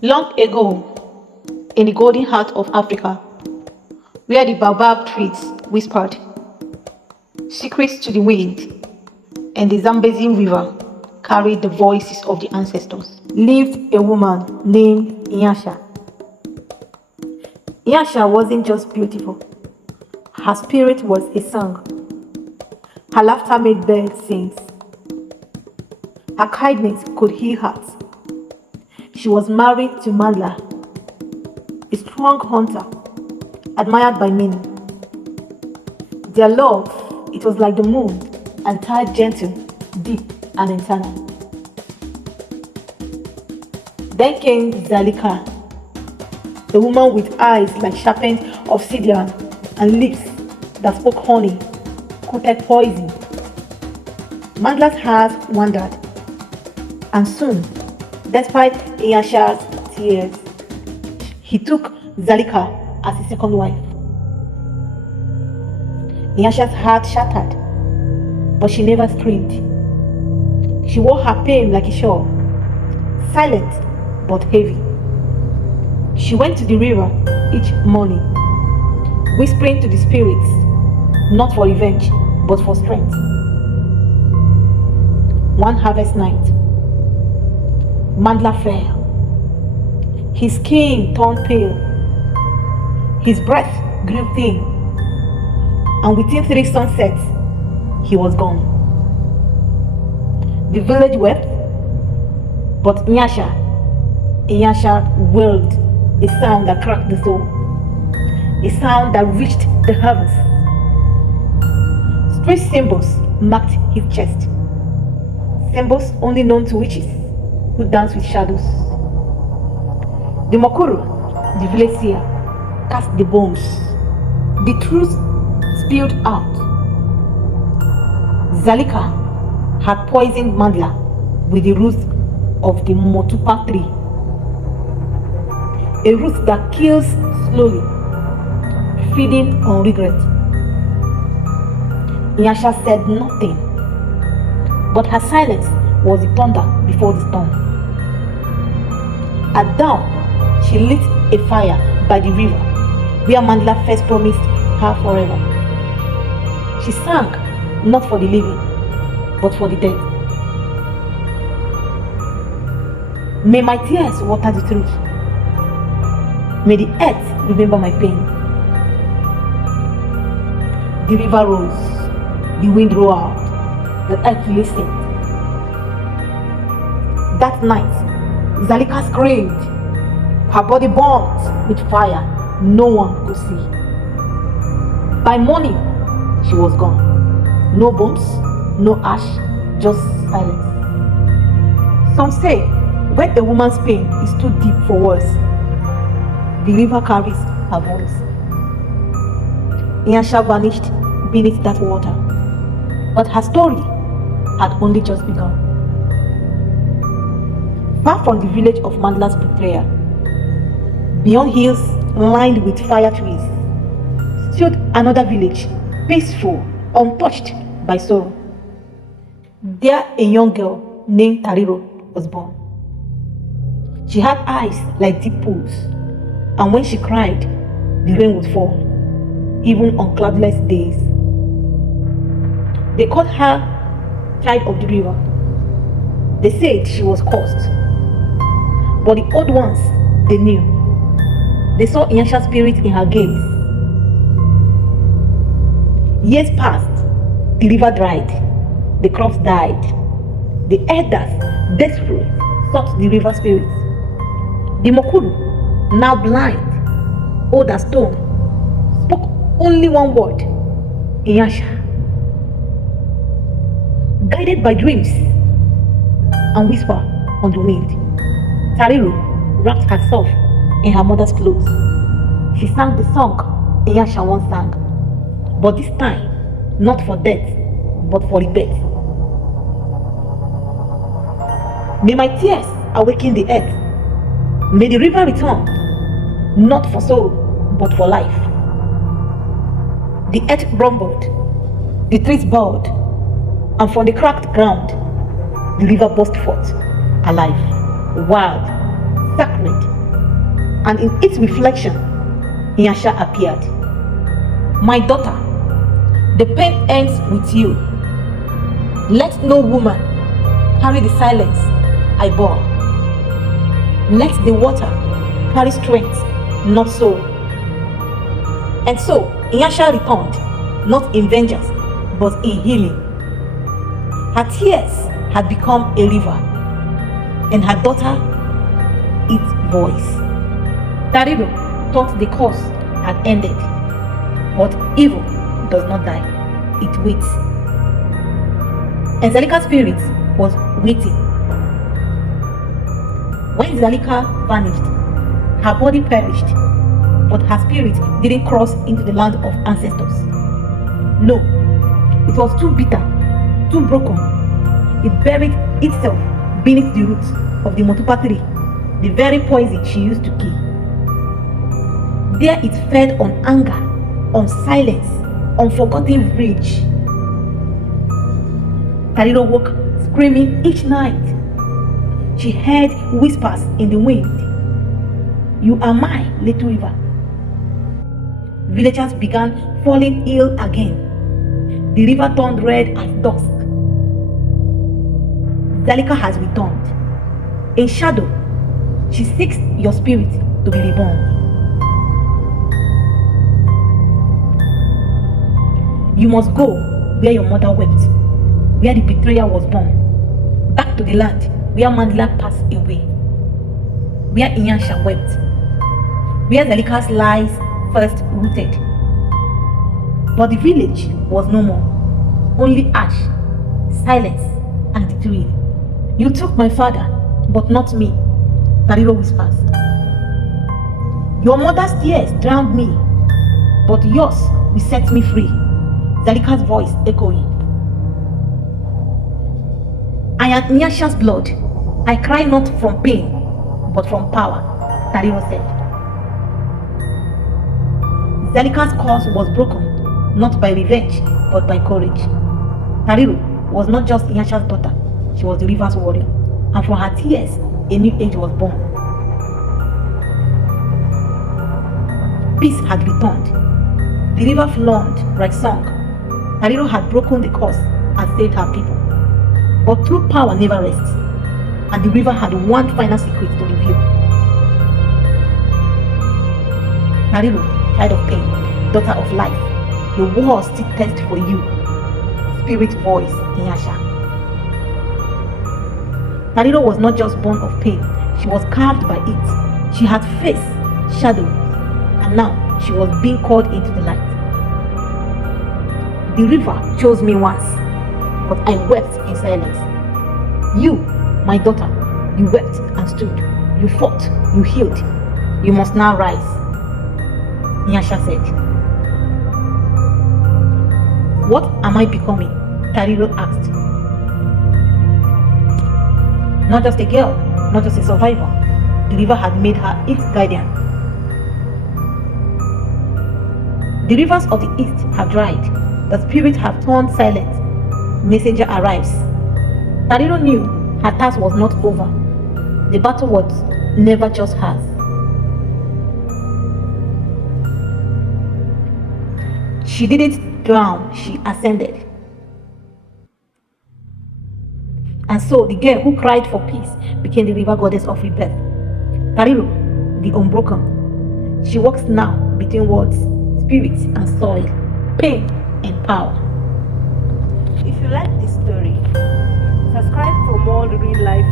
Long ago, in the golden heart of Africa, where the baobab trees whispered secrets to the wind and the Zambezi River carried the voices of the ancestors, lived a woman named Nyasha. Nyasha wasn't just beautiful, her spirit was a song. Her laughter made birds sing. Her kindness could heal hearts. She was married to Mandla, a strong hunter, admired by many. Their love, it was like the moon, untied, gentle, deep, and eternal. Then came Zalika, the woman with eyes like sharpened obsidian and lips that spoke honey, coated poison. Mandla's heart wandered, and soon, despite Nyasha's tears, he took Zalika as his second wife. Nyasha's heart shattered, but she never screamed. She wore her pain like a shawl, silent but heavy. She went to the river each morning, whispering to the spirits, not for revenge, but for strength. One harvest night, Mandla fell. His skin turned pale, his breath grew thin, and within 3 sunsets, he was gone. The village wept, but Nyasha wailed a sound that cracked the soul, a sound that reached the heavens. Strange symbols marked his chest, symbols only known to witches who dance with shadows. The Mokuru, the village seer, cast the bones. The truth spilled out. Zalika had poisoned Mandla with the root of the Motupa tree, a root that kills slowly, feeding on regret. Nyasha said nothing, but her silence was the thunder before the storm. At dawn, she lit a fire by the river where Mandla first promised her forever. She sang not for the living, but for the dead. May my tears water the truth. May the earth remember my pain. The river rose, the wind roared, the earth listened. That night, Zalika screamed. Her body burned with fire no one could see. By morning, she was gone. No bones, no ash, just silence. Some say when a woman's pain is too deep for words, the river carries her voice. Nyasha vanished beneath that water, but her story had only just begun. Far from the village of Mandla's betrayal, beyond hills lined with fire trees, stood another village, peaceful, untouched by sorrow. There a young girl named Tariro was born. She had eyes like deep pools, and when she cried, the rain would fall, even on cloudless days. They called her Child of the River. They said she was cursed, but the old ones, they knew. They saw Nyasha's spirit in her gaze. Years passed, the river dried, the crops died. The elders, desperate, sought the river spirits. The Mokuru, now blind, old as stone, spoke only one word, Nyasha. Guided by dreams and whisper on the wind, Tariro wrapped herself in her mother's clothes. She sang the song Nyasha once sang, but this time not for death, but for rebirth. May my tears awaken the earth. May the river return, not for sorrow, but for life. The earth rumbled, the trees bowed, and from the cracked ground, the river burst forth, alive, wild, sacred, and in its reflection, Nyasha appeared. My daughter, the pain ends with you. Let no woman carry the silence I bore. Let the water carry strength, not so. And so Nyasha returned, not in vengeance, but in healing. Her tears had become a river, and her daughter its voice. Tariro thought the curse had ended, but evil does not die, it waits. And Zalika's spirit was waiting. When Zalika vanished, her body perished, but her spirit didn't cross into the land of ancestors. No, it was too bitter, too broken. It buried itself beneath the roots of the motupa tree, the very poison she used to kill. There it fed on anger, on silence, on forgotten rage. Tariro woke screaming each night. She heard whispers in the wind. You are my little river. Villagers began falling ill again. The river turned red at dusk. Zalika has returned. In shadow, she seeks your spirit to be reborn. You must go where your mother wept, where the betrayer was born, back to the land where Mandla passed away, where Nyasha wept, where Zalika's lies first rooted. But the village was no more, only ash, silence, and the tree. You took my father, but not me, Tariro whispers. Your mother's tears drowned me, but yours will set me free, Zalika's voice echoing. I am Nyasha's blood. I cry not from pain, but from power, Tariro said. Zalika's curse was broken, not by revenge, but by courage. Tariro was not just Nyasha's daughter, she was the river's warrior, and from her tears, a new age was born. Peace had returned. The river flowed like song. Tariro had broken the curse and saved her people. But true power never rests, and the river had one final secret to reveal. Tariro, child of pain, daughter of life, the world still thirsts for you. Spirit voice, Nyasha. Tariro was not just born of pain, she was carved by it. She had face, shadow, and now she was being called into the light. The river chose me once, but I wept in silence. You, my daughter, you wept and stood. You fought, you healed. You must now rise, Nyasha said. What am I becoming? Tariro asked. Not just a girl, not just a survivor. The river had made her its guardian. The rivers of the east have dried. The spirits have turned silent. Messenger arrives. Tariro knew her task was not over. The battle was never just hers. She didn't drown, she ascended. And so the girl who cried for peace became the river goddess of rebirth. Tariro, the unbroken. She walks now between words, spirits and soil, pain and power. If you like this story, subscribe for more real life